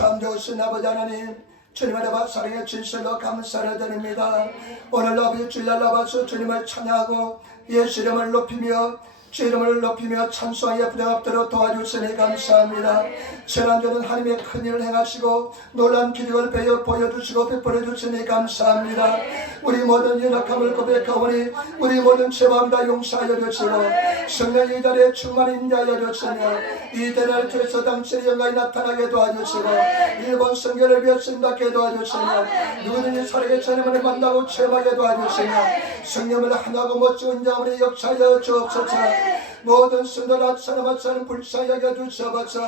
참 좋으신 아버지 하나님, 주님의 아바 사랑의 진실로 감사를 드립니다. 오늘 아버지 주일날 나와서 주님을 찬양하고 예수 이름을 높이며 주 이름을 높이며 찬송하여 부정합대로 도와주시니 감사합니다. 지난주는 하나님의 큰 일을 행하시고 놀라운 기적을 보여주시고 베풀어 주시니 감사합니다. 우리 모든 연약함을 고백하오니 우리 모든 죄마음 다 용서하여 주시고 성령의 자리에 충만히 임하여 주시며 이 대를 통해서 당신의 영광이 나타나게 도와주시고 일본 성결을 위해 쓴답게 도와주시며 누구든지 사랑의 주님을 만나고 체험하게 도와주시며 성령을 하나고 멋진 자원에 역사하여 주옵소서. 모든 성도를 하찮은 불쌍히 여겨주시옵소서.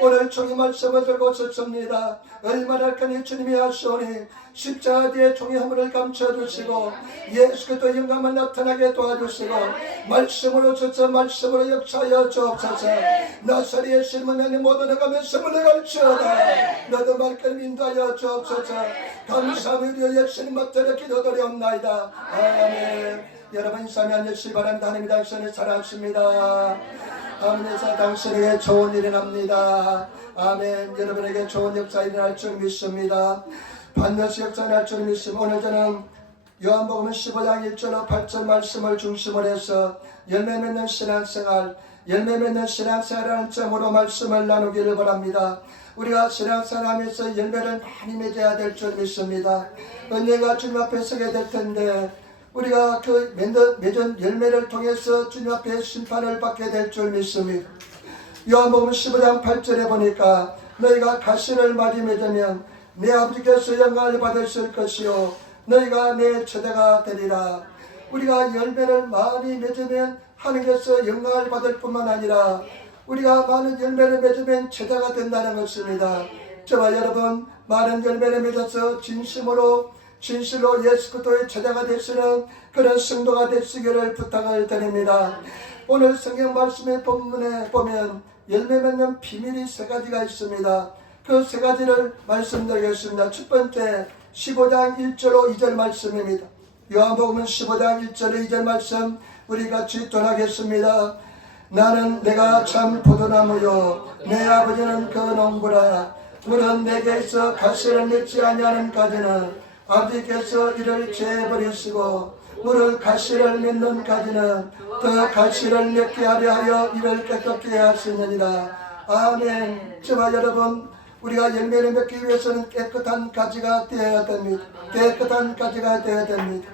오늘 종이 말씀을 들고 섰습니다. 얼마나 큰 주님이 하시오니 십자가 뒤에 종의 허물을 감춰주시고 예수 그리스도의 영광을 나타나게 도와주시고 말씀으로 주셔서 말씀으로 역사하여 주옵소서. 나사리의 실문에 모든 애가 말씀을 갈지어다. 너도 말씀 인도하여 주옵소서. 감사하며 예수님 맡들어 기도드리옵나이다. 아멘. 여러분 인사하며 앉으시기 바랍니다. 하나님 당신을 사랑하십니다. 아멘에서 당신에게 좋은 일이 납니다. 아멘. 여러분에게 좋은 역사 일어날 줄 믿습니다. 반드시 역사 일어날 줄 믿습니다. 오늘 저는 요한복음 15장 1절로 8절 말씀을 중심으로 해서 열매 맺는 신앙생활, 열매 맺는 신앙생활이라는 점으로 말씀을 나누기를 바랍니다. 우리가 신앙생활하면서 열매를 많이 맺어야 될 줄 믿습니다. 언젠가 주님 앞에 서게 될 텐데 우리가 그 맺은 열매를 통해서 주님 앞에 심판을 받게 될 줄 믿습니다. 요한복음 15장 8절에 보니까 너희가 가시를 많이 맺으면 내 아버지께서 영광을 받으실 것이요 너희가 내 제자가 되리라. 우리가 열매를 많이 맺으면 하나님께서 영광을 받을 뿐만 아니라 우리가 많은 열매를 맺으면 제자가 된다는 것입니다. 저와 여러분 많은 열매를 맺어서 진실로 예수 그리스도의 제자가 되시는 그런 성도가 되시기를 부탁을 드립니다. 오늘 성경 말씀의 본문에 보면 열매 맺는 비밀이 세 가지가 있습니다. 그 세 가지를 말씀드리겠습니다. 첫 번째 15장 1절로 2절 말씀입니다. 요한복음 15장 1절로 2절 말씀 우리 같이 전하겠습니다. 나는 내가 참 포도나무요 내 아버지는 그 농부라. 물은 내게 있어 가시를 맺지 아니하는 까지는 아버지께서 이를 재버리시고 물을 가시를 맺는 까지는 더 가시를 맺게 하려 하여 이를 깨끗게 하시느니라. 아멘. 저와 여러분 우리가 열매를 맺기 위해서는 깨끗한 가지가 되어야 됩니다. 깨끗한 가지가 되어야 됩니다.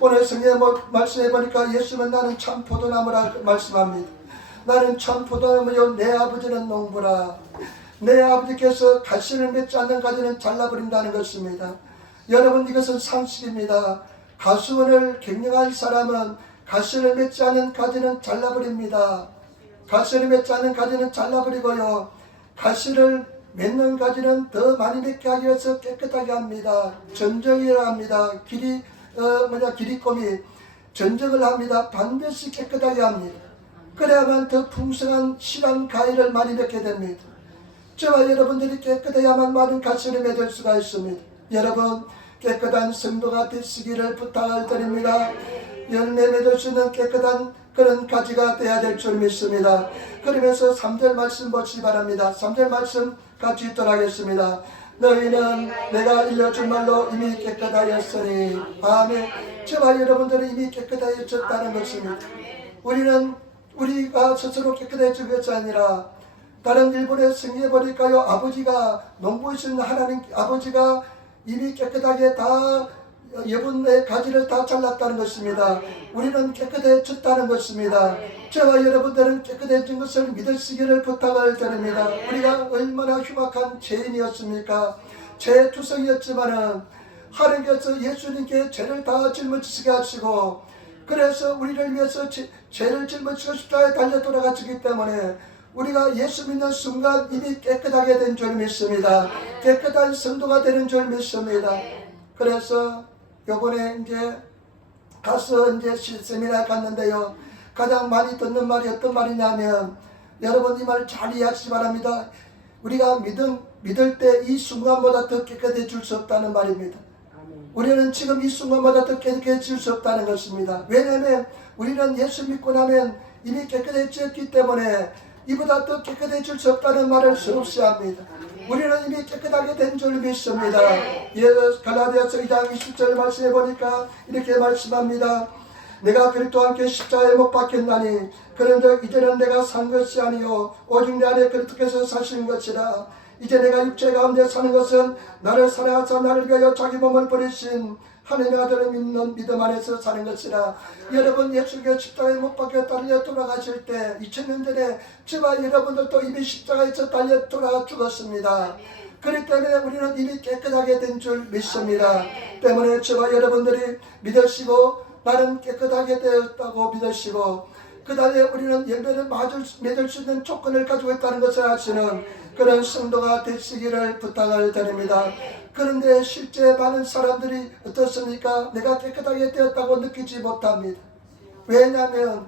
오늘 성경 말씀해 보니까 예수는 나는 참 포도나무라 말씀합니다. 나는 참 포도나무요 내 아버지는 농부라. 내 아버지께서 가시를 맺지 않는 가지는 잘라버린다는 것입니다. 여러분 이것은 상식입니다. 가수원을 경영할 사람은 가시를 맺지 않은 가지는 잘라버립니다. 가시를 맺지 않은 가지는 잘라버리고요. 가시를 맺는 가지는 더 많이 맺게 하기 위해서 깨끗하게 합니다. 전정이라 합니다. 기리꼼이 전정을 합니다. 반드시 깨끗하게 합니다. 그래야만 더 풍성한 실한 과일을 많이 맺게 됩니다. 저와 여러분들이 깨끗해야만 많은 가시를 맺을 수가 있습니다. 여러분 깨끗한 성도가 되시기를 부탁을 드립니다. 열매 맺을 수 있는 깨끗한 그런 가지가 되어야 될 줄 믿습니다. 그러면서 3절 말씀 보시기 바랍니다. 3절 말씀 같이 읽도록 하겠습니다. 너희는 내가 일러준 말로 이미 깨끗하였으니. 아멘. 저와 여러분들은 이미 깨끗하였다는 것입니다. 우리가 스스로 깨끗해진 것이 아니라 다른 일본의 성경에 보니까요 아버지가 농부이신 하나님 아버지가 이미 깨끗하게 다 여분의 가지를 다 잘랐다는 것입니다. 우리는 깨끗해졌다는 것입니다. 저와 여러분들은 깨끗해진 것을 믿으시기를 부탁을 드립니다. 우리가 얼마나 흉악한 죄인이었습니까? 죄투성이었지만은 하나님께서 예수님께 죄를 다 짊어지게 하시고 그래서 우리를 위해서 죄를 짊어지고 십자가에 달려 돌아가시기 때문에 우리가 예수 믿는 순간 이미 깨끗하게 된 줄 믿습니다. 깨끗한 성도가 되는 줄 믿습니다. 그래서 요번에 이제 가서 이제 세미나에 갔는데요. 가장 많이 듣는 말이 어떤 말이냐면 여러분 이 말 잘 이해하시기 바랍니다. 우리가 믿을 때 이 순간보다 더 깨끗해질 수 없다는 말입니다. 우리는 지금 이 순간보다 더 깨끗해질 수 없다는 것입니다. 왜냐하면 우리는 예수 믿고 나면 이미 깨끗해졌기 때문에 이보다 더 깨끗해질 수 없다는 말을 수없이 합니다. 우리는 이미 깨끗하게 된 줄 믿습니다. 갈라디아서 2장 20절 말씀해 보니까 이렇게 말씀합니다. 내가 그리스도와 함께 십자가에 못 박혔나니 그런즉 이제는 내가 산 것이 아니요 오직 내 안에 그리스도께서 사신 것이라. 이제 내가 육체 가운데 사는 것은 나를 사랑하사 나를 위하여 자기 몸을 버리신 하나님의 아들을 믿는 믿음 안에서 사는 것이라. 여러분, 예수께서 십자가에 못 박혀 달려 돌아가실 때 2000년 전에 저와 여러분들도 이미 십자가에서 달려 돌아가 죽었습니다. 그렇기 때문에 우리는 이미 깨끗하게 된 줄 믿습니다. 때문에 저와 여러분들이 믿으시고 나는 깨끗하게 되었다고 믿으시고 그 다음에 우리는 열매를 맺을 수 있는 조건을 가지고 있다는 것을 아시는 그런 성도가 되시기를 부탁을 드립니다. 그런데 실제 많은 사람들이 어떻습니까? 내가 깨끗하게 되었다고 느끼지 못합니다. 왜냐하면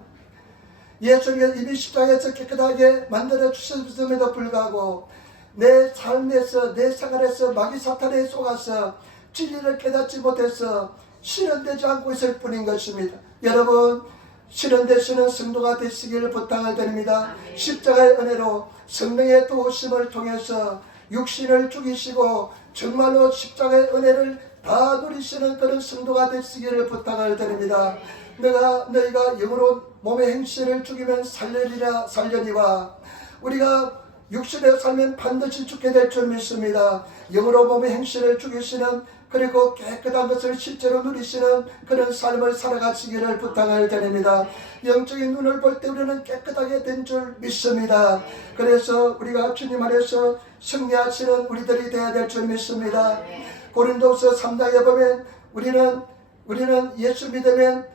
예수님께서 이미 십자가에서 깨끗하게 만들어 주셨음에도 불구하고 내 삶에서 내 생활에서 마귀 사탄에 속아서 진리를 깨닫지 못해서 실현되지 않고 있을 뿐인 것입니다. 여러분, 실현되시는 성도가 되시기를 부탁을 드립니다. 십자가의 은혜로 성령의 도우심을 통해서 육신을 죽이시고 정말로 십자가의 은혜를 다 누리시는 그런 성도가 되시기를 부탁을 드립니다. 너희가 영으로 몸의 행실을 죽이면 살려니와 우리가 육신에 살면 반드시 죽게 될 줄 믿습니다. 영으로 몸의 행실을 죽이시는 그리고 깨끗한 것을 실제로 누리시는 그런 삶을 살아가시기를 부탁을 드립니다. 영적인 눈을 볼 때 우리는 깨끗하게 된 줄 믿습니다. 그래서 우리가 주님 안에서 승리하시는 우리들이 되어야 될 줄 믿습니다. 고린도서 3장에 보면 우리는 예수 믿으면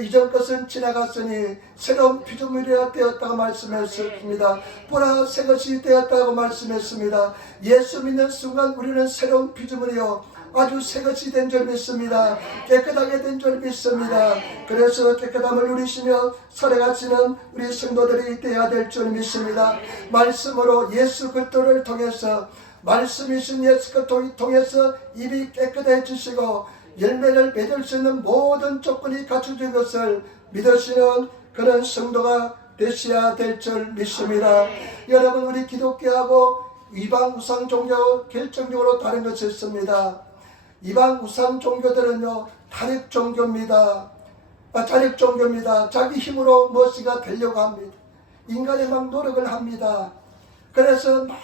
이전 것은 지나갔으니 새로운 피조물이 되었다고 말씀했습니다. 보라, 새 것이 되었다고 말씀했습니다. 예수 믿는 순간 우리는 새로운 피조물이요 아주 새것이 된 줄 믿습니다. 깨끗하게 된 줄 믿습니다. 그래서 깨끗함을 누리시며 살아가시는 우리 성도들이 되어야 될 줄 믿습니다. 말씀으로 예수 그리스도를 통해서 말씀이신 예수 그리스도를 통해서 입이 깨끗해지시고 열매를 맺을 수 있는 모든 조건이 갖춰진 것을 믿으시는 그런 성도가 되셔야 될 줄 믿습니다. 여러분, 우리 기독교하고 이방 우상 종교 결정적으로 다른 것이 있습니다. 이방 우상 종교들은요 타락 종교입니다. 자기 힘으로 무엇이가 되려고 합니다. 인간이 막 노력을 합니다. 그래서 막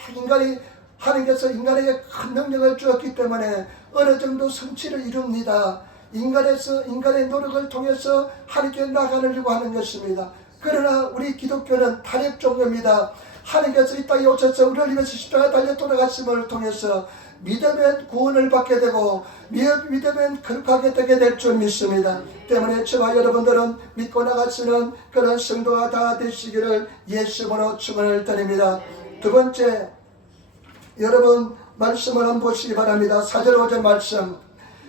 하나님께서 인간에게 큰 능력을 주었기 때문에 어느 정도 성취를 이룹니다. 인간의 노력을 통해서 하나님께 나가려고 하는 것입니다. 그러나 우리 기독교는 타락 종교입니다. 하나님께서 이 땅에 오셔서 우리를 위해서 십자가에 달려 돌아가심을 통해서 믿으면 구원을 받게 되고 믿으면 거룩하게 되게 될 줄 믿습니다. 때문에 저와 여러분들은 믿고 나가시는 그런 성도가 다 되시기를 예수님으로 축원을 드립니다. 두 번째, 여러분 말씀을 한번 보시기 바랍니다. 4절 5절 말씀,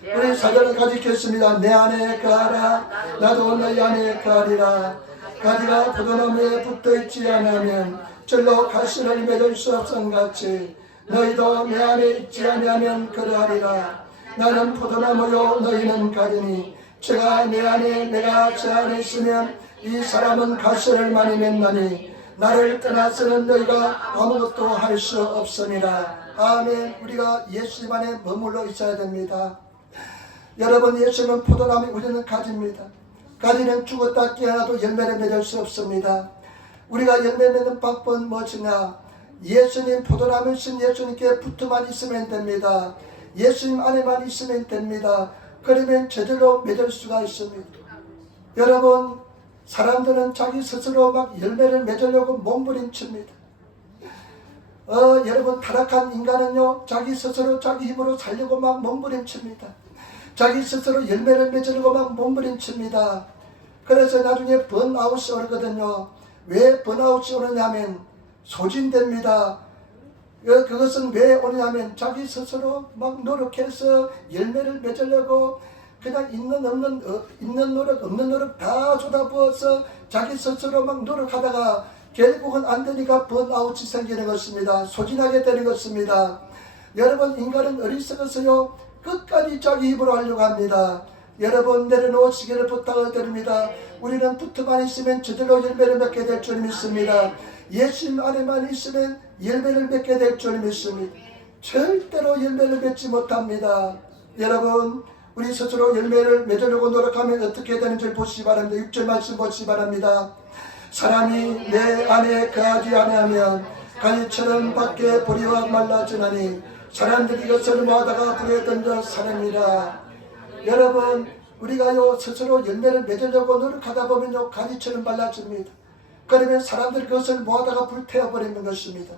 우리 4절을 가지겠습니다. 내 안에 거하라 나도 너희 안에 거하리라. 가지가 포도나무에 붙어있지 않으면 절로 가시를 맺을 수 없음같이 너희도 내 안에 있지 아니하면 그러하리라. 나는 포도나무요 너희는 가지니 제가 내 안에 내가 제 안에 있으면 이 사람은 가시를 많이 맺나니 나를 떠나서는 너희가 아무것도 할 수 없으니라. 아멘. 우리가 예수님 안에 머물러 있어야 됩니다. 여러분, 예수님은 포도나무, 우리는 가지입니다. 가지는 죽었다 깨어나도 열매를 맺을 수 없습니다. 우리가 열매 맺는 방법은 무엇이냐? 예수님, 포도나무신 예수님께 붙어만 있으면 됩니다. 예수님 안에만 있으면 됩니다. 그러면 저절로 맺을 수가 있습니다. 여러분, 사람들은 자기 스스로 막 열매를 맺으려고 몸부림칩니다. 여러분, 타락한 인간은요 자기 스스로 자기 힘으로 살려고 막 몸부림칩니다. 자기 스스로 열매를 맺으려고 막 몸부림칩니다. 그래서 나중에 번아웃이 오거든요. 왜 번아웃이 오느냐면 소진됩니다. 그것은 왜 오느냐면 자기 스스로 막 노력해서 열매를 맺으려고 그냥 있는 노력 없는 노력 다 쏟아부어서 자기 스스로 막 노력하다가 결국은 안 되니까 번아웃이 생기는 것입니다. 소진하게 되는 것입니다. 여러분, 인간은 어리석어서요 끝까지 자기 힘으로 하려고 합니다. 여러분, 내려놓으시기를 부탁을 드립니다. 우리는 붙어만 있으면 저절로 열매를 맺게 될 줄 믿습니다. 예수님 안에만 있으면 열매를 맺게 될 줄 믿습니다. 절대로 열매를 맺지 못합니다. 여러분, 우리 스스로 열매를 맺으려고 노력하면 어떻게 되는지 보시기 바랍니다. 6절 말씀 보시기 바랍니다. 사람이 내 안에 거하지 아니하면 가지처럼 밖에 뿌리와 말라지나니 사람들이 이것을 모아다가 불에 던져 사냅니다. 여러분, 우리가요 스스로 열매를 맺으려고 노력하다 보면요 가지처럼 말라집니다. 그러면 사람들이 그것을 모아다가 불태워버리는 것입니다.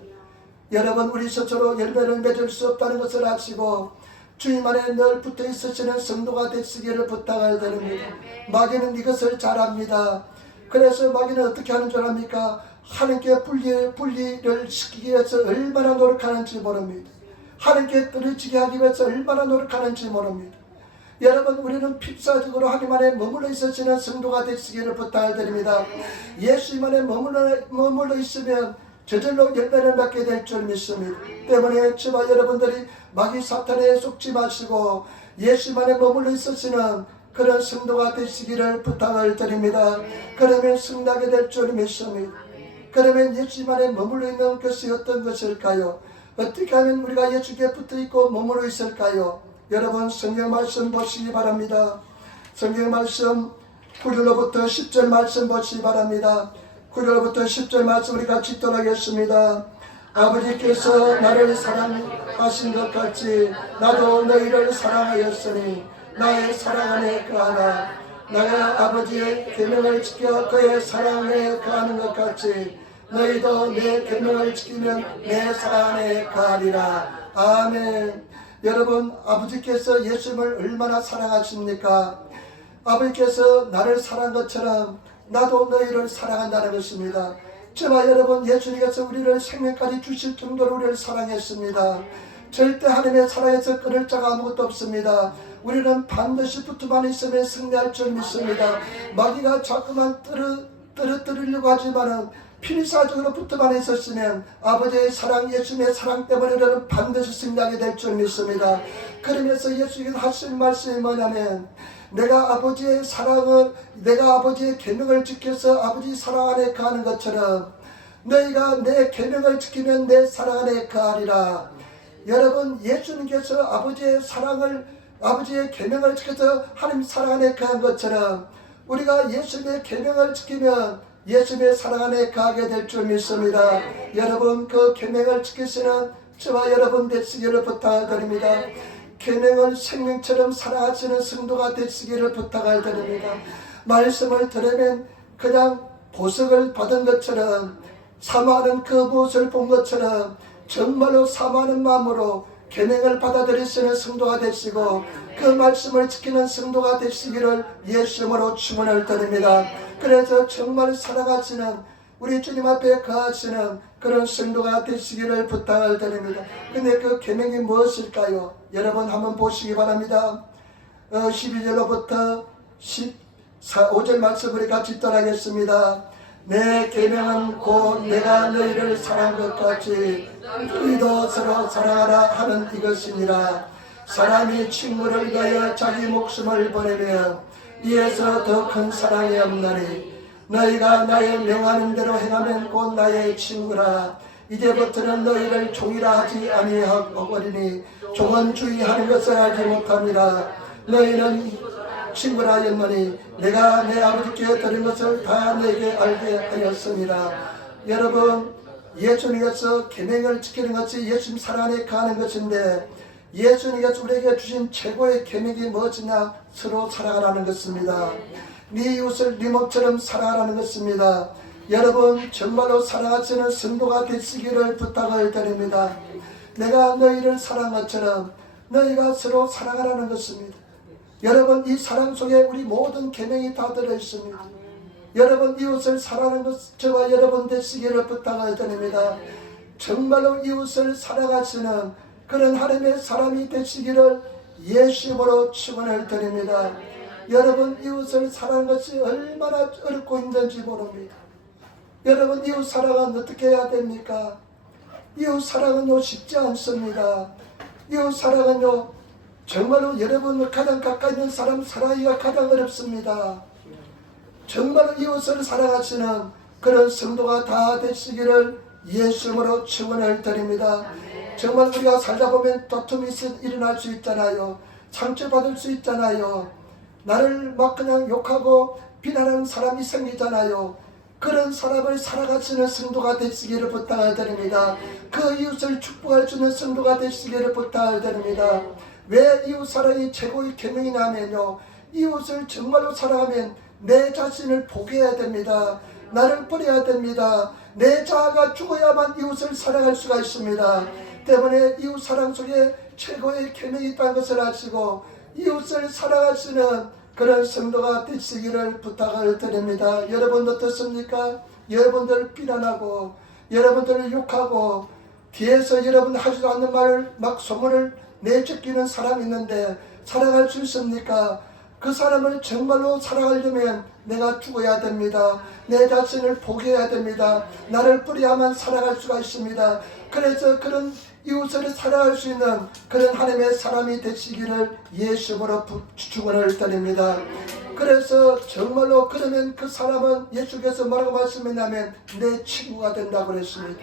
여러분, 우리 스스로 열매를 맺을 수 없다는 것을 아시고 주님 안에 늘 붙어 있으시는 성도가 되시기를 부탁을 드립니다. 마귀는 이것을 잘 압니다. 그래서 마귀는 어떻게 하는 줄 압니까? 하나님께 분리를 시키기 위해서 얼마나 노력하는지 모릅니다. 하나님께 떨어지게 하기 위해서 얼마나 노력하는지 모릅니다. 여러분, 우리는 필사적으로 하나님 안에 머물러 있으시는 성도가 되시기를 부탁을 드립니다. 예수님 안에 머물러 있으면 저절로 열매를 맺게 될 줄 믿습니다. 때문에 저와 여러분들이 마귀 사탄에 속지 마시고 예수님 안에 머물러 있으시는 그런 성도가 되시기를 부탁을 드립니다. 그러면 승리하게 될 줄 믿습니다. 그러면 예수님 안에 머물러 있는 것이 어떤 것일까요? 어떻게 하면 우리가 예수께 붙어있고 머물러 있을까요? 여러분, 성경 말씀 보시기 바랍니다. 성경 말씀 9절로부터 10절 말씀 보시기 바랍니다. 9절부터 10절 말씀 우리 같이 읽도록하겠습니다. 아버지께서 나를 사랑하신 것 같이 나도 너희를 사랑하였으니 나의 사랑 안에 거하라. 내가 아버지의 계명을 지켜 그의 사랑에 거하는 것 같이 너희도 내 계명을 지키면 내 사랑 안에 거하리라. 아멘. 여러분, 아버지께서 예수님을 얼마나 사랑하십니까? 아버지께서 나를 사랑한 것처럼 나도 너희를 사랑한다는 것입니다. 저와 여러분, 예수님께서 우리를 생명까지 주실 정도로 우리를 사랑했습니다. 절대 하나님의 사랑에서 끊을 자가 아무것도 없습니다. 우리는 반드시 붙어만 있으면 승리할 줄 믿습니다. 마귀가 자꾸만 떨어뜨리려고 하지만은 필사적으로 붙어만 있었으면 아버지의 사랑, 예수님의 사랑 때문에 우리는 반드시 승리하게 될 줄 믿습니다. 그러면서 예수님께서 하신 말씀이 뭐냐면 내가 아버지의 계명을 지켜서 아버지 사랑 안에 거하는 것처럼 너희가 내 계명을 지키면 내 사랑 안에 거하리라. 여러분, 예수님께서 아버지의 계명을 지켜서 하나님 사랑 안에 거한 것처럼 우리가 예수님의 계명을 지키면 예수님의 사랑 안에 거하게 될 줄 믿습니다. 여러분, 그 계명을 지키시는 저와 여러분 되시기를 부탁드립니다. 계명을 생명처럼 사랑하시는 성도가 되시기를 부탁을 드립니다. 말씀을 들으면 그냥 보석을 받은 것처럼 사모하는 그 무엇을 본 것처럼 정말로 사모하는 마음으로 계명을 받아들이시는 성도가 되시고 그 말씀을 지키는 성도가 되시기를 예수님으로 축원을 드립니다. 그래서 정말 사랑하시는 우리 주님 앞에 거하시는 그런 성도가 되시기를 부탁을 드립니다. 근데 그 계명이 무엇일까요? 여러분 한번 보시기 바랍니다. 12절로부터 15절 말씀 우리 같이 따라하겠습니다. 내 계명은 곧 내가 너희를 사랑한 것 같이 너희도 서로 사랑하라 하는 이것이니라. 사람이 친구를 위하여 자기 목숨을 버리면 이에서 더 큰 사랑이 없나니 너희가 나의 명하는 대로 행하면 곧 나의 친구라. 이제부터는 너희를 종이라 하지 아니하거니니 종은 주의하는 것을 알지 못합니다. 너희는 친구라 하였노니 내가 내 아버지께 들은 것을 다 너에게 알게 하였습니다. 여러분, 예수님께서 계명을 지키는 것이 예수님 사랑 안에 거하는 것인데 예수님께서 우리에게 주신 최고의 계명이 무엇이냐? 서로 사랑하라는 것입니다. 네 이웃을 네 몸처럼 사랑하라는 것입니다. 여러분, 정말로 사랑하시는 성도가 되시기를 부탁을 드립니다. 내가 너희를 사랑한 것처럼 너희가 서로 사랑하라는 것입니다. 여러분, 이 사랑 속에 우리 모든 계명이 다 들어있습니다. 여러분, 이웃을 사랑하는 것 저와 여러분 되시기를 부탁을 드립니다. 정말로 이웃을 사랑하시는 그런 하나님의 사람이 되시기를 예수님으로 축원을 드립니다. 여러분, 이웃을 사랑하는 것이 얼마나 어렵고 힘든지 모릅니다. 여러분, 이웃 사랑은 어떻게 해야 됩니까? 이웃 사랑은요 쉽지 않습니다. 이웃 사랑은요 정말로 여러분 가장 가까이 있는 사람 사랑하기가 가장 어렵습니다. 정말로 이웃을 사랑하시는 그런 성도가 다 되시기를 예수님으로 축원을 드립니다. 정말 우리가 살다 보면 다툼이 일어날 수 있잖아요. 상처받을 수 있잖아요. 나를 막 그냥 욕하고 비난하는 사람이 생기잖아요. 그런 사람을 살아가시는 성도가 되시기를 부탁을 드립니다. 그 이웃을 축복할 수 있는 성도가 되시기를 부탁을 드립니다. 왜 이웃 사랑이 최고의 계명이냐면요, 이웃을 정말로 사랑하면 내 자신을 포기해야 됩니다. 나를 버려야 됩니다. 내 자아가 죽어야만 이웃을 사랑할 수가 있습니다. 때문에 이웃 사랑 속에 최고의 계명이 있다는 것을 아시고 이웃을 사랑하시는 그런 성도가 되시기를 부탁을 드립니다. 여러분 어떻습니까? 여러분들 비난하고 여러분들을 욕하고 뒤에서 여러분 하지도 않는 말을 막 소문을 내쫓기는 사람이 있는데 사랑할 수 있습니까? 그 사람을 정말로 사랑하려면 내가 죽어야 됩니다. 내 자신을 포기해야 됩니다. 나를 뿌려야만 살아갈 수가 있습니다. 그래서 그런 이웃을 사랑할 수 있는 그런 하나님의 사람이 되시기를 예수님으로 축원을 드립니다. 그래서 정말로 그러면 그 사람은 예수께서 뭐라고 말씀했냐면 내 친구가 된다고 그랬습니다.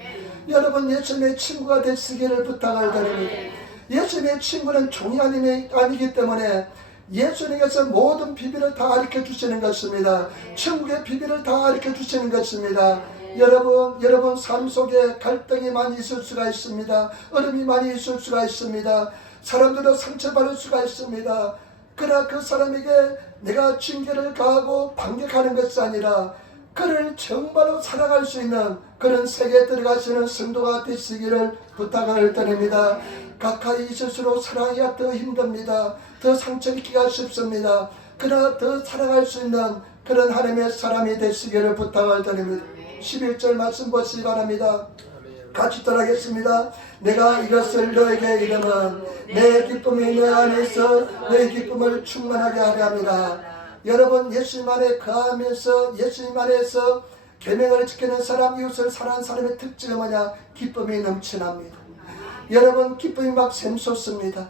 여러분 예수님의 친구가 되시기를 부탁을 드립니다. 예수님의 친구는 종이 아니기 때문에 예수님께서 모든 비밀을 다 가르쳐 주시는 것입니다. 천국의 비밀을 다 가르쳐 주시는 것입니다. 여러분 삶 속에 갈등이 많이 있을 수가 있습니다. 어려움이 많이 있을 수가 있습니다. 사람들도 상처받을 수가 있습니다. 그러나 그 사람에게 내가 징계를 가하고 반격하는 것이 아니라 그를 정말로 사랑할 수 있는 그런 세계에 들어가시는 성도가 되시기를 부탁을 드립니다. 가까이 있을수록 사랑하기가 더 힘듭니다. 더 상처받기가 쉽습니다. 그러나 더 사랑할 수 있는 그런 하나님의 사람이 되시기를 부탁을 드립니다. 11절 말씀 보시기 바랍니다. 같이 따라하겠습니다. 내가 이것을 너에게 이르면 내 기쁨이 너 안에 있어 너의 기쁨을 충만하게 하려 합니다. 여러분 예수님 안에 거하면서 예수님 안에서 계명을 지키는 사람, 이웃을 사랑하는 사람의 특징은 뭐냐? 기쁨이 넘쳐납니다. 여러분 기쁨이 막 샘솟습니다.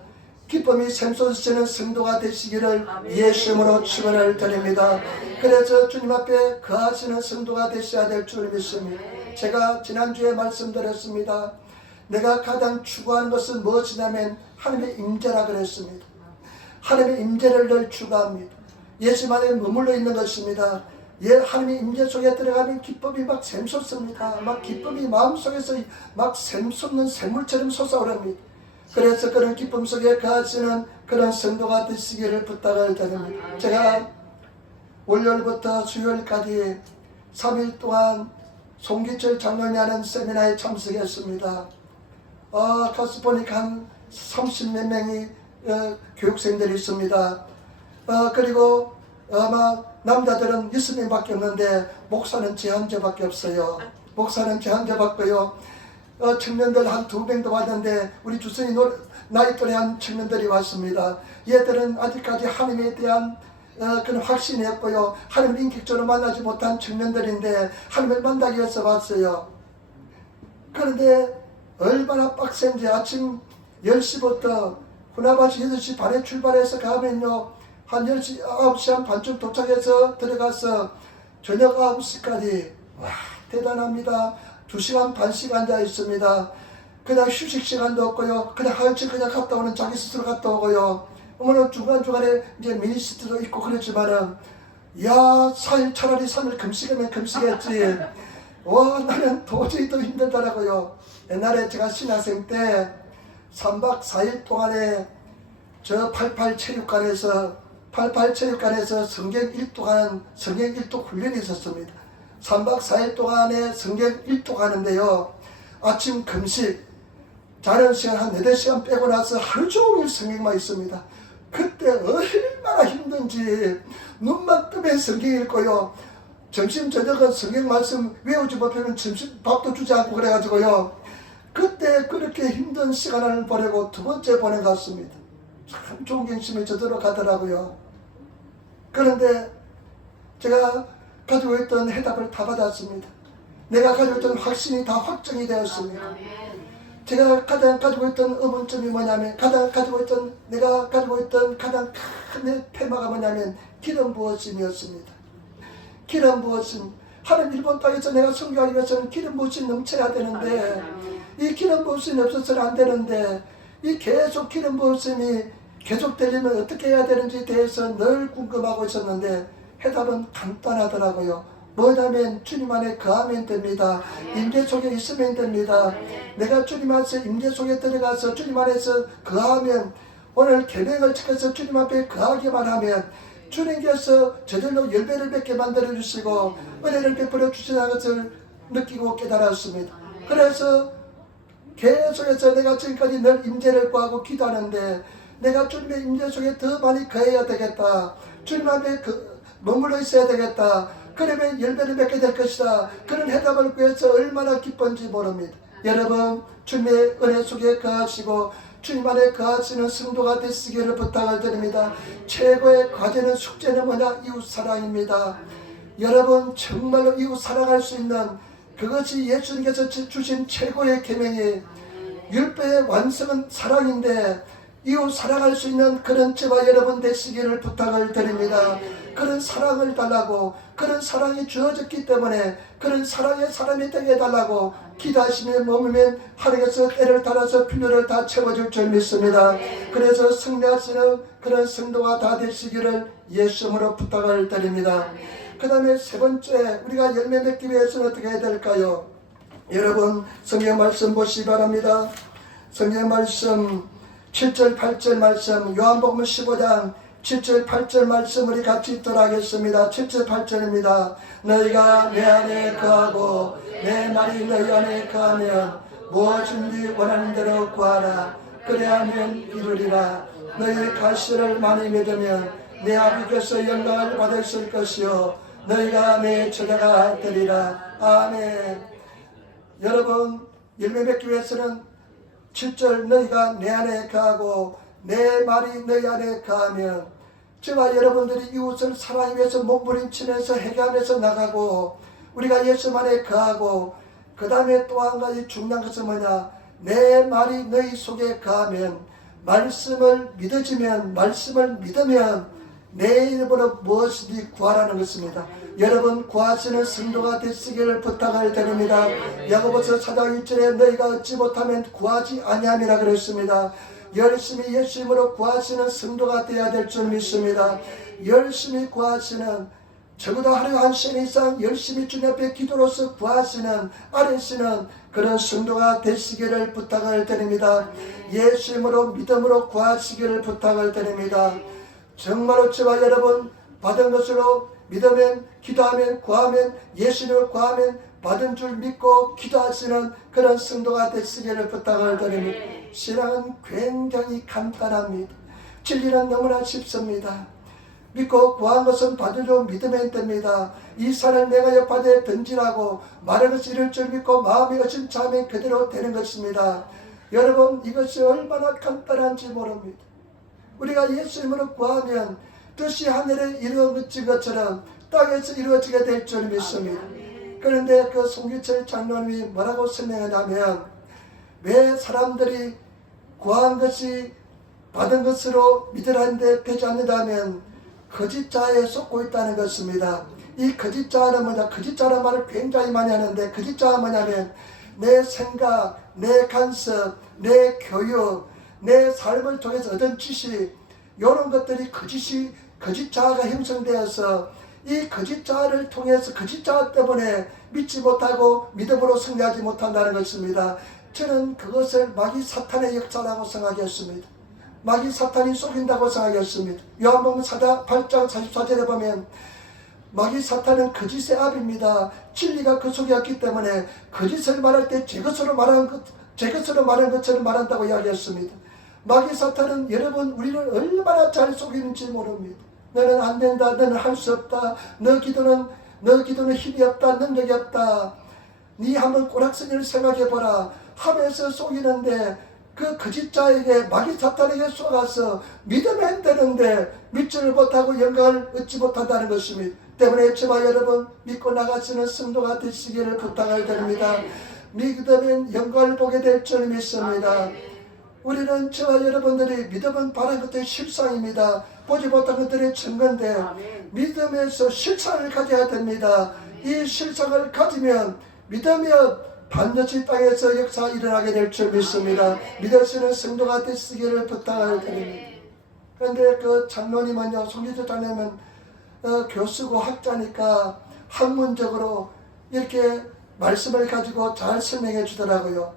기쁨이 샘솟으시는 성도가 되시기를 예수님으로 축원을 드립니다. 그래서 주님 앞에 거하시는 성도가 되셔야 될 줄 믿습니다. 제가 지난주에 말씀드렸습니다. 내가 가장 추구하는 것은 무엇이냐면 하나님의 임재라 그랬습니다. 하나님의 임재를 늘 추구합니다. 예수 안에 머물러 있는 것입니다. 하나님의 임재 속에 들어가면 기쁨이 막 샘솟습니다. 막 기쁨이 마음속에서 막 샘솟는 샘물처럼 솟아오릅니다. 그래서 그런 기쁨 속에 거하시는 그런 성도가 되시기를 부탁을 드립니다. 제가 월요일부터 수요일까지 3일 동안 송기철 장로님이 하는 세미나에 참석했습니다. 가서 보니까 한 30몇 명이 교육생들이 있습니다. 그리고 아마 남자들은 6명밖에 없는데 목사는 제 혼자밖에 없어요. 목사는 제 혼자밖에요. 청년들 한 2명도 왔는데 우리 주선이 나이 또래 한 청년들이 왔습니다. 얘들은 아직까지 하나님에 대한 그런 확신이 없고요. 하나님을 인격적으로 만나지 못한 청년들인데 하나님을 만나기 위해서 왔어요. 그런데 얼마나 빡센지 아침 10시부터 후나바시 8시 반에 출발해서 가면요. 한 10시, 9시 한 반쯤 도착해서 들어가서 저녁 9시까지 와 대단합니다. 2시간 반씩 앉아 있습니다. 그냥 휴식 시간도 없고요. 그냥 하여튼 그냥 갔다 오는 자기 스스로 갔다 오고요. 어머나 중간중간에 이제 미니스트도 있고 그랬지만은 야 4일 차라리 3일 금식하면 금식했지. 와 나는 도저히 더 힘들더라고요. 옛날에 제가 신학생 때 3박 4일 동안에 저 88체육관에서 성경 1도 가는 성경 1도 훈련이 있었습니다. 3박 4일 동안에 성경 1도 가는데요. 아침 금식, 자는 시간 한 4-5시간 빼고 나서 하루 종일 성경만 있습니다. 그때 얼마나 힘든지 눈만 뜨면 성경 읽고요. 점심 저녁은 성경 말씀 외우지 못하면 점심 밥도 주지 않고 그래가지고요. 그때 그렇게 힘든 시간을 보내고 두 번째 보낸 것 같습니다. 참 존경심이 저절로 가더라고요. 그런데 제가 가지고 있던 해답을 다 받았습니다. 내가 가지고 있던 확신이 다 확정이 되었습니다. 제가 가장 가지고 있던 의문점이 뭐냐면 내가 가지고 있던 가장 큰 내 테마가 뭐냐면 기름 부어짐이었습니다. 기름 부어짐. 하나님 일본 땅에서 내가 선교하기 위해서는 기름 부어짐 넘쳐야 되는데 이 기름 부으심이 없어서는 안 되는데 이 계속 기름 부으심이 계속되려면 어떻게 해야 되는지 대해서 늘 궁금하고 있었는데 해답은 간단하더라고요. 뭐냐면 주님 안에 거하면 됩니다. 임재 속에 있으면 됩니다. 내가 주님 안에서 임재 속에 들어가서 주님 안에서 거하면, 오늘 계명을 지켜서 주님 앞에 거하기만 하면 주님께서 저절로 열매를 맺게 만들어 주시고 은혜를 베풀어 주시는 것을 느끼고 깨달았습니다. 그래서 계속해서 내가 지금까지 늘 임재를 구하고 기도하는데 내가 주님의 임재 속에 더 많이 거해야 되겠다. 주님 앞에 머물러 있어야 되겠다. 그러면 열매를 맺게 될 것이다. 그런 해답을 구해서 얼마나 기쁜지 모릅니다. 여러분, 주님의 은혜 속에 거하시고 주님 안에 거하시는 성도가 되시기를 부탁을 드립니다. 최고의 과제는, 숙제는 뭐냐? 이웃사랑입니다. 여러분, 정말로 이웃 사랑할 수 있는 그것이 예수님께서 주신 최고의 계명이, 율법의 완성은 사랑인데 이웃 사랑할 수 있는 그런 저와 여러분 되시기를 부탁을 드립니다. 그런 사랑을 달라고, 그런 사랑이 주어졌기 때문에 그런 사랑의 사람이 되게 해달라고 기도하시며 머물면 하나님께서 때를 따라서 필요를 다 채워줄 줄 믿습니다. 그래서 승리하시는 그런 성도가 다 되시기를 예수님으로 부탁을 드립니다. 그 다음에 세 번째, 우리가 열매 맺기 위해서는 어떻게 해야 될까요? 여러분, 성경 말씀 보시기 바랍니다. 성경 말씀 7절 8절 말씀, 요한복음 15장 7절 8절 말씀 우리 같이 읽도록 하겠습니다. 7절 8절입니다. 너희가 내 안에 거하고 내 말이 너희 안에 거하면 무엇인지 원하는 대로 구하라. 그래야면 이루리라. 너희 가시를 많이 맺으면 내 아버지께서 영광을 받으실 것이요 너희가 내 제자가 되리라. 아멘. 여러분, 열매 맺기 위해서는 7절 너희가 내 안에 거하고 내 말이 너희 안에 거하면, 저와 여러분들이 이웃을 사랑하기 위해서 몸부림치면서 해가면서 나가고 우리가 예수 안에 거하고, 그 다음에 또 한 가지 중요한 것은 뭐냐? 내 말이 너희 속에 거하면, 말씀을 믿어지면, 말씀을 믿으면 내 이름으로 무엇이든지 구하라는 것입니다. 여러분, 구하시는 성도가 되시기를 부탁을 드립니다. 야고보서 4장 1절에 너희가 얻지 못하면 구하지 아니함이라 그랬습니다. 열심히 예수 이름으로 구하시는 성도가 되어야 될 줄 믿습니다. 열심히 구하시는, 적어도 하루에 한 시간 이상 열심히 주님 앞에 기도로서 구하시는, 아뢰시는 그런 성도가 되시기를 부탁을 드립니다. 예수 이름으로 믿음으로 구하시기를 부탁을 드립니다. 정말로 저와 여러분 받은 것으로 믿으면, 기도하면, 구하면, 예수님을 구하면 받은 줄 믿고 기도하시는 그런 성도가 되시기를 부탁을 드립니다. 신앙은 굉장히 간단합니다. 진리는 너무나 쉽습니다. 믿고 구한 것은 받을 줄 믿으면 됩니다. 이 산을 내가 옆바다에 던지라고 말한 것이 이룰 줄 믿고 마음이 어심차면 그대로 되는 것입니다. 여러분, 이것이 얼마나 간단한지 모릅니다. 우리가 예수님으로 구하면 뜻이 하늘에 이루어진 것처럼 땅에서 이루어지게 될 줄 믿습니다. 그런데 그 송기철 장로님이 뭐라고 설명하냐면, 왜 사람들이 구한 것이 받은 것으로 믿으라는데 되지 않는다면 거짓자에 속고 있다는 것입니다. 이 거짓자는 뭐냐? 거짓자라는 말을 굉장히 많이 하는데, 거짓자가 뭐냐면 내 생각, 내 간섭, 내 교육, 내 삶을 통해서 얻은 지식, 이런 것들이 거짓자가 형성되어서 이 거짓자를 통해서, 거짓자 때문에 믿지 못하고 믿음으로 승리하지 못한다는 것입니다. 저는 그것을 마귀 사탄의 역사라고 생각했습니다. 마귀 사탄이 속인다고 생각했습니다. 요한복음 8장 44절에 보면 마귀 사탄은 거짓의 압입니다. 진리가 그 속에 있기 때문에 거짓을 말할 때 제 것으로 말한 것처럼 말한다고 이야기했습니다. 마귀 사탄은 여러분 우리를 얼마나 잘 속이는지 모릅니다. 너는 안 된다, 너는 할 수 없다, 너 기도는 힘이 없다, 능력이 없다, 네 한번 꼬락서니를 생각해보라 하면서 속이는데, 그 거짓자에게, 마귀 사탄에게 속아서 믿으면 되는데 믿지를 못하고 영광을 얻지 못한다는 것입니다. 때문에 저와 여러분 믿고 나가시는 성도가 되시기를 부탁을 드립니다. 믿으면 영광을 보게 될 줄 믿습니다. 우리는 저와 여러분들이 믿음은 바른 것들의 실상입니다. 보지 못한 것들의 증거인데 믿음에서 실상을 가져야 됩니다. 이 실상을 가지면, 믿으면 반드시 땅에서 역사가 일어나게 될 줄 믿습니다. 믿으시는 성도가 되시기를 부탁을 드립니다. 그런데 그 장로님은요, 송기조 장로님은 교수고 학자니까 학문적으로 이렇게 말씀을 가지고 잘 설명해 주더라고요.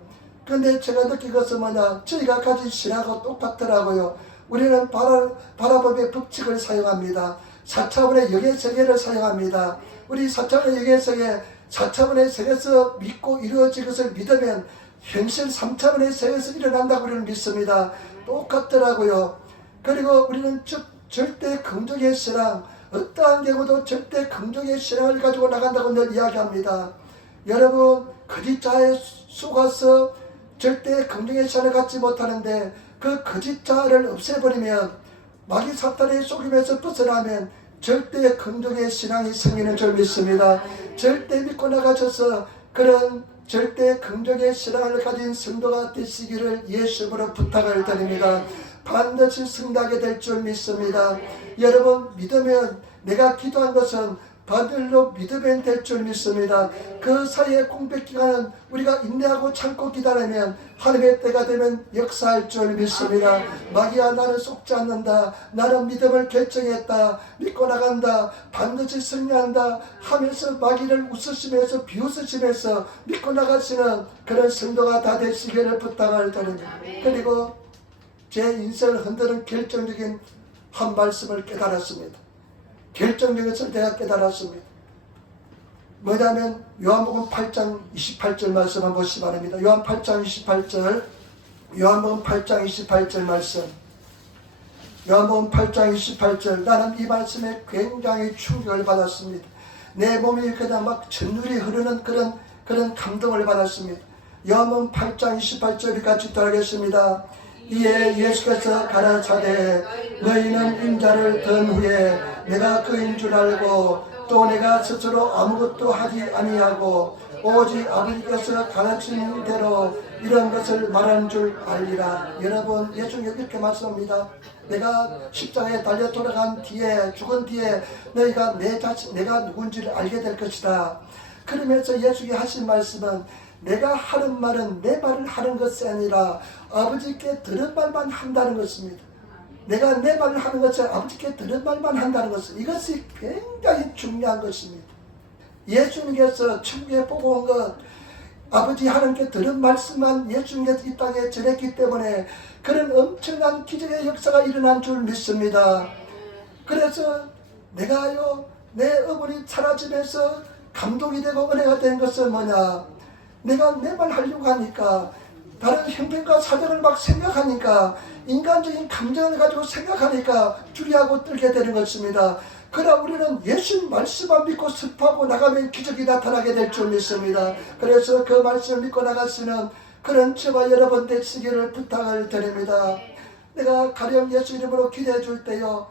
그런데 제가 느낀 것은 뭐냐, 저희가 가진 신하고 똑같더라고요. 우리는 바라법의 법칙을 사용합니다. 4차원의 역의세계를 사용합니다. 우리 4차원의 역의세계, 4차원의 세계에서 믿고 이루어질 것을 믿으면 현실 3차원의 세계에서 일어난다고 우리는 믿습니다. 똑같더라고요. 그리고 우리는 절대 긍정의 신앙, 어떠한 경우도 절대 긍정의 신앙을 가지고 나간다고 늘 이야기합니다. 여러분, 거짓자에 속아서 절대 긍정의 신앙을 갖지 못하는데 그 거짓자를 없애버리면, 마귀 사탄의 속임에서 벗어나면 절대 긍정의 신앙이 생기는 줄 믿습니다. 절대 믿고 나가셔서 그런 절대 긍정의 신앙을 가진 성도가 되시기를 예수님으로 부탁을 드립니다. 반드시 승리하게 될 줄 믿습니다. 여러분, 믿으면, 내가 기도한 것은 반들로 믿으면 될 줄 믿습니다. 그 사이의 공백 기간은 우리가 인내하고 참고 기다리면 하나님의 때가 되면 역사할 줄 믿습니다. 마귀야, 나는 속지 않는다, 나는 믿음을 결정했다, 믿고 나간다, 반드시 승리한다 하면서 마귀를 웃으시면서 비웃으시면서 믿고 나가시는 그런 성도가 다 되시기를 부탁을 드립니다. 그리고 제 인생을 흔드는 결정적인 한 말씀을 깨달았습니다. 결정적인 것을 내가 깨달았습니다. 뭐냐면 요한복음 8장 28절 말씀 한번 보시기 바랍니다. 요한복음 8장 28절 말씀. 요한복음 8장 28절. 나는 이 말씀에 굉장히 충격을 받았습니다. 내 몸이 그냥 막 전율이 흐르는 그런 감동을 받았습니다. 요한복음 8장 28절을 같이 따르겠습니다. 이에 예수께서 가라사대 너희는 인자를 든 후에 내가 그인 줄 알고 또 내가 스스로 아무것도 하지 아니하고 오직 아버지께서 가르친 대로 이런 것을 말하는 줄 알리라. 여러분, 예수님 이렇게 말씀합니다. 내가 십자가에 달려 돌아간 뒤에, 죽은 뒤에 너희가 내 자신, 내가 누군지를 알게 될 것이다. 그러면서 예수님이 하신 말씀은 내가 하는 말은 내 말을 하는 것이 아니라 아버지께 들은 말만 한다는 것입니다. 내가 내 말을 하는 것이 아버지께 들은 말만 한다는 것은, 이것이 굉장히 중요한 것입니다. 예수님께서 천국에 보고 온 것, 아버지 하나님께 들은 말씀만 예수님께서 이 땅에 전했기 때문에 그런 엄청난 기적의 역사가 일어난 줄 믿습니다. 그래서 내가요, 내 어머니 사라지면서 감동이 되고 은혜가 된 것은 뭐냐, 내가 내 말 하려고 하니까, 다른 형편과 사정을 막 생각하니까, 인간적인 감정을 가지고 생각하니까 주리하고 떨게 되는 것입니다. 그러나 우리는 예수님 말씀만 믿고 습하고 나가면 기적이 나타나게 될 줄 믿습니다. 그래서 그 말씀을 믿고 나가시는 그런 저와 여러분 되시기를 부탁을 드립니다. 내가 가령 예수 이름으로 기도해 줄 때요,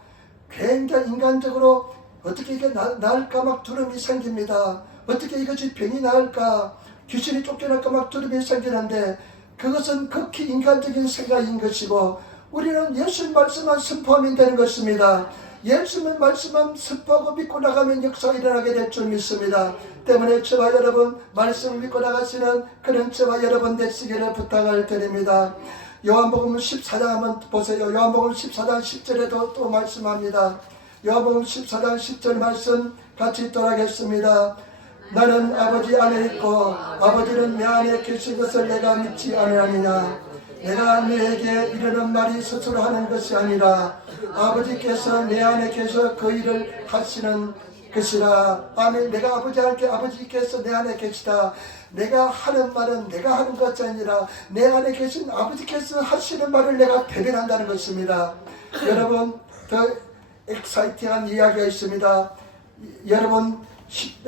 굉장히 인간적으로 어떻게 이게 나을까 막 두려움이 생깁니다. 어떻게 이것이 병이 나을까, 귀신이 쫓겨날까 막 두려움이 생기는데, 그것은 극히 인간적인 생각인 것이고, 우리는 예수님 말씀만 선포하면 되는 것입니다. 예수님 말씀만 선포하고 믿고 나가면 역사가 일어나게 될 줄 믿습니다. 때문에 저와 여러분 말씀을 믿고 나가시는 그런 저와 여러분 되시기를 부탁을 드립니다. 요한복음 14장 한번 보세요. 요한복음 14장 10절에도 또 말씀합니다. 요한복음 14장 10절 말씀 같이 떠나겠습니다. 나는 아버지 안에 있고 아버지는 내 안에 계신 것을 내가 믿지 아니하느냐. 내가 너에게 이르는 말이 스스로 하는 것이 아니라 아버지께서 내 안에 계셔 그 일을 하시는 것이라. 아멘. 내가 아버지께서 내 안에 계시다. 내가 하는 말은 내가 하는 것이 아니라 내 안에 계신 아버지께서 하시는 말을 내가 대변한다는 것입니다. 여러분, 더 엑사이팅한 이야기가 있습니다. 여러분,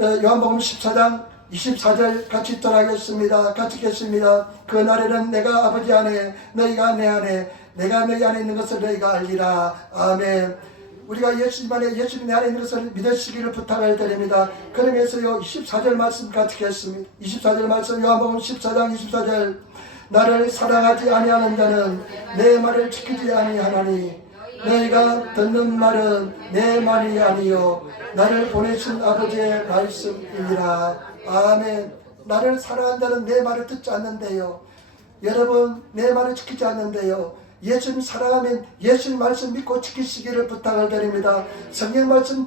요한복음 14장 24절 같이 따라하겠습니다. 같이 읽겠습니다. 그 날에는 내가 아버지 안에 너희가 내 안에 내가 너희 안에 있는 것을 너희가 알리라. 아멘. 우리가 예수님 안에 예수님 내 안에 있는 것을 믿으시기를 부탁을 드립니다. 그러면서요 24절 말씀 같이 읽겠습니다. 24절 말씀 요한복음 14장 24절 나를 사랑하지 아니하는 자는 내 말을 지키지 아니하나니 너희가 듣는 말은 내 말이 아니요 나를 보내신 아버지의 말씀이니라. 아멘. 나를 사랑한다는 내 말을 듣지 않는데요. 여러분 내 말을 지키지 않는데요. 예수님 사랑하면 예수님 말씀 믿고 지키시기를 부탁을 드립니다. 성경 말씀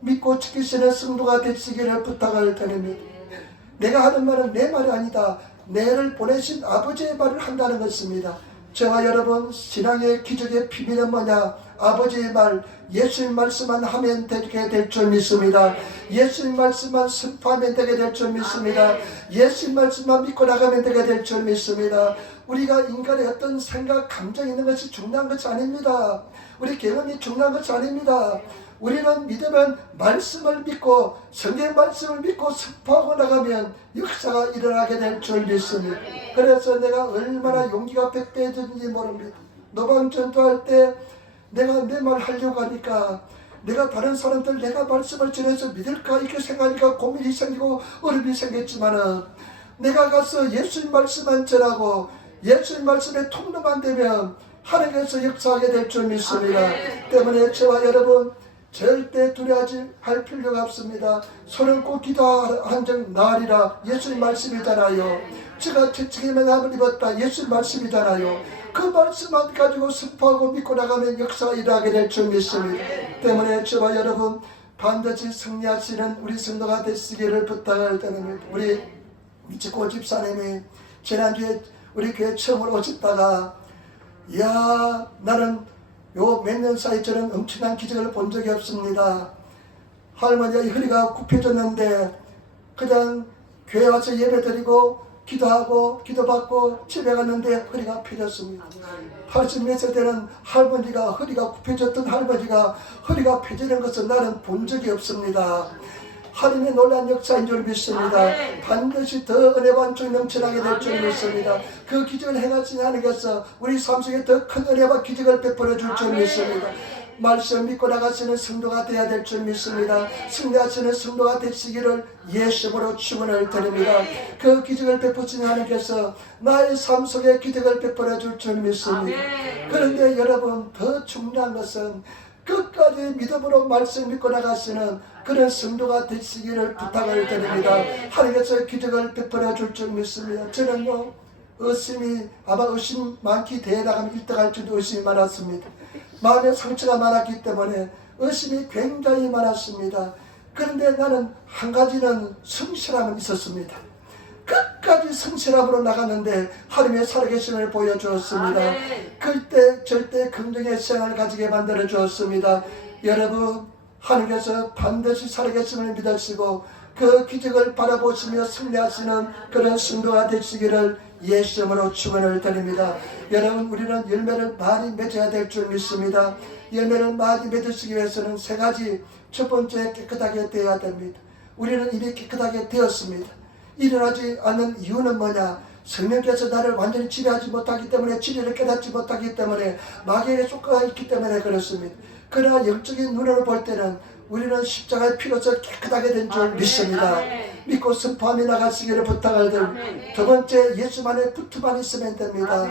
믿고 지키시는 성도가 되시기를 부탁을 드립니다. 내가 하는 말은 내 말이 아니다. 내를 보내신 아버지의 말을 한다는 것입니다. 저와 여러분 신앙의 기적의 비밀은 뭐냐? 아버지의 말, 예수님 말씀만 하면 되게 될 줄 믿습니다. 예수님 말씀만 선포하면 되게 될 줄 믿습니다. 예수님 말씀만 믿고 나가면 되게 될 줄 믿습니다. 우리가 인간의 어떤 생각, 감정 있는 것이 중요한 것이 아닙니다. 우리 경험이 중요한 것이 아닙니다. 우리는 믿으면 말씀을 믿고 성경 말씀을 믿고 선포하고 나가면 역사가 일어나게 될 줄 믿습니다. 그래서 내가 얼마나 용기가 백배해졌는지 모릅니다. 노방전도할 때 내가 내 말 하려고 하니까 내가 다른 사람들 내가 말씀을 전해서 믿을까 이렇게 생각하니까 고민이 생기고 어려움이 생겼지만은 내가 가서 예수님 말씀만 전하고 예수님 말씀에 통로만 되면 하나님께서 역사하게 될 줄 믿습니다. 때문에 저와 여러분 절대 두려워하지 할 필요가 없습니다. 손을 꼭 기도한 적 나으리라 예수님 말씀이잖아요. 제가 채찍에만 함을 입었다 예수님 말씀이잖아요. 그 말씀만 가지고 선포하고 믿고 나가면 역사가 일어나게 될 줄 믿습니다. 때문에 저와 여러분 반드시 승리하시는 우리 성도가 되시기를 부탁을 드립니다. 우리 미치고 집사님이 지난주에 우리 교회 처음으로 오셨다가 이야 나는 요 몇 년 사이 저는 엄청난 기적을 본 적이 없습니다. 할머니가 허리가 굽혀졌는데 그냥 교회 와서 예배드리고 기도하고 기도받고 집에 갔는데 허리가 펴졌습니다. 80몇 세 되는 할머니가 허리가 굽혀졌던 할머니가 허리가 펴지는 것을 나는 본 적이 없습니다. 하나님의 놀라운 역사인 줄 믿습니다. 반드시 더 은혜 반쪽이 넘쳐나게 될 줄 믿습니다. 그 기적을 행하신 하나님께서 우리 삶 속에 더 큰 은혜와 기적을 베풀어 줄 줄 믿습니다. 말씀 믿고 나가시는 성도가 되어야 될 줄 믿습니다. 승리하시는 성도가 되시기를 예수님으로 축원을 드립니다. 그 기적을 베푸신 하나님께서 나의 삶 속에 기적을 베풀어 줄 줄 믿습니다. 그런데 여러분 더 중요한 것은 끝까지 믿음으로 말씀 믿고 나가시는 그런 성도가 되시기를 부탁을 드립니다. 하나님께서 기적을 베풀어 줄 줄 믿습니다. 저는요 의심이 아마 의심 많기 대회 나가면 1등 할 줄도 의심이 많았습니다. 마음에 상처가 많았기 때문에 의심이 굉장히 많았습니다. 그런데 나는 한 가지는 성실함은 있었습니다. 끝까지 성실함으로 나갔는데 하나님의 살아계심을 보여주었습니다. 그때 절대 긍정의 생활을 가지게 만들어 주었습니다. 여러분 하나님께서 반드시 살아계심을 믿으시고 그 기적을 바라보시며 승리하시는 그런 성도가 되시기를 예수님으로 축원을 드립니다. 여러분 우리는 열매를 많이 맺어야 될 줄 믿습니다. 열매를 많이 맺으시기 위해서는 세 가지. 첫 번째 깨끗하게 되어야 됩니다. 우리는 이미 깨끗하게 되었습니다. 일어나지 않는 이유는 뭐냐? 성령께서 나를 완전히 지배하지 못하기 때문에 진리를 깨닫지 못하기 때문에 마귀에게 쫓겨가 있기 때문에 그렇습니다. 그러나 영적인 눈으로 볼 때는 우리는 십자가의 피로서 깨끗하게 된 줄 믿습니다. 믿고 선포하며 나가시기를 부탁을 드립니다. 두 번째 예수만에 붙어만 있으면 됩니다.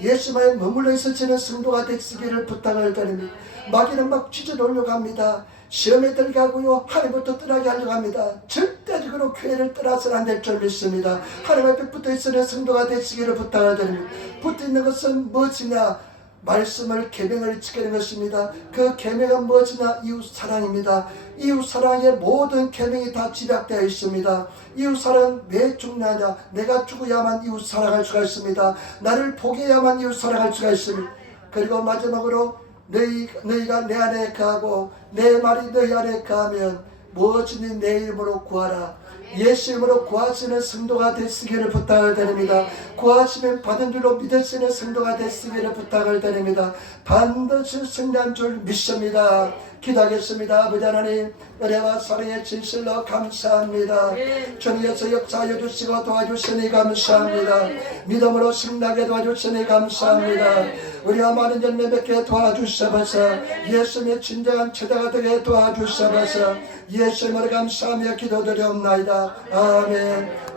예수만에 머물러 있으시는 성도가 되시기를 부탁을 드립니다. 마귀는 막 찢어놓으려고 합니다. 시험에 들게 하고요 하나님부터 떠나게 하려고 합니다. 절대적으로 교회를 떠나서는 안 될 줄 믿습니다. 하나님 앞에 붙어있으는 성도가 되시기를 부탁을 드립니다. 붙어있는 것은 무엇이냐? 말씀을 계명을 지키는 것입니다. 그 계명은 무엇이냐? 이웃사랑입니다. 이웃사랑의 모든 계명이 다 집약되어 있습니다. 이웃사랑은 왜 중요하냐? 내가 죽어야만 이웃사랑할 수가 있습니다. 나를 포기해야만 이웃사랑할 수가 있습니다. 그리고 마지막으로 너희가 내 안에 거하고 내 말이 너희 안에 거하면 무엇이든 내 이름으로 구하라. 예수 이름으로 구하시는 성도가 되시기를 부탁을 드립니다. 구하시면 받은 줄로 믿으시는 성도가 되시기를 부탁을 드립니다. 반드시 승리한 줄 믿습니다. 기도하겠습니다. 아버지 하나님 은혜와 사랑의 진실로 감사합니다. 주님께서 역사하여 주시고 도와주시니 감사합니다. 믿음으로 승리하게 도와주시니 감사합니다. 우리가 많은 열매 맺게 도와주셔서 예수님의 진정한 제자가 되게 도와주셔서 예수님을 감사하며 기도드리옵나이다. 아멘.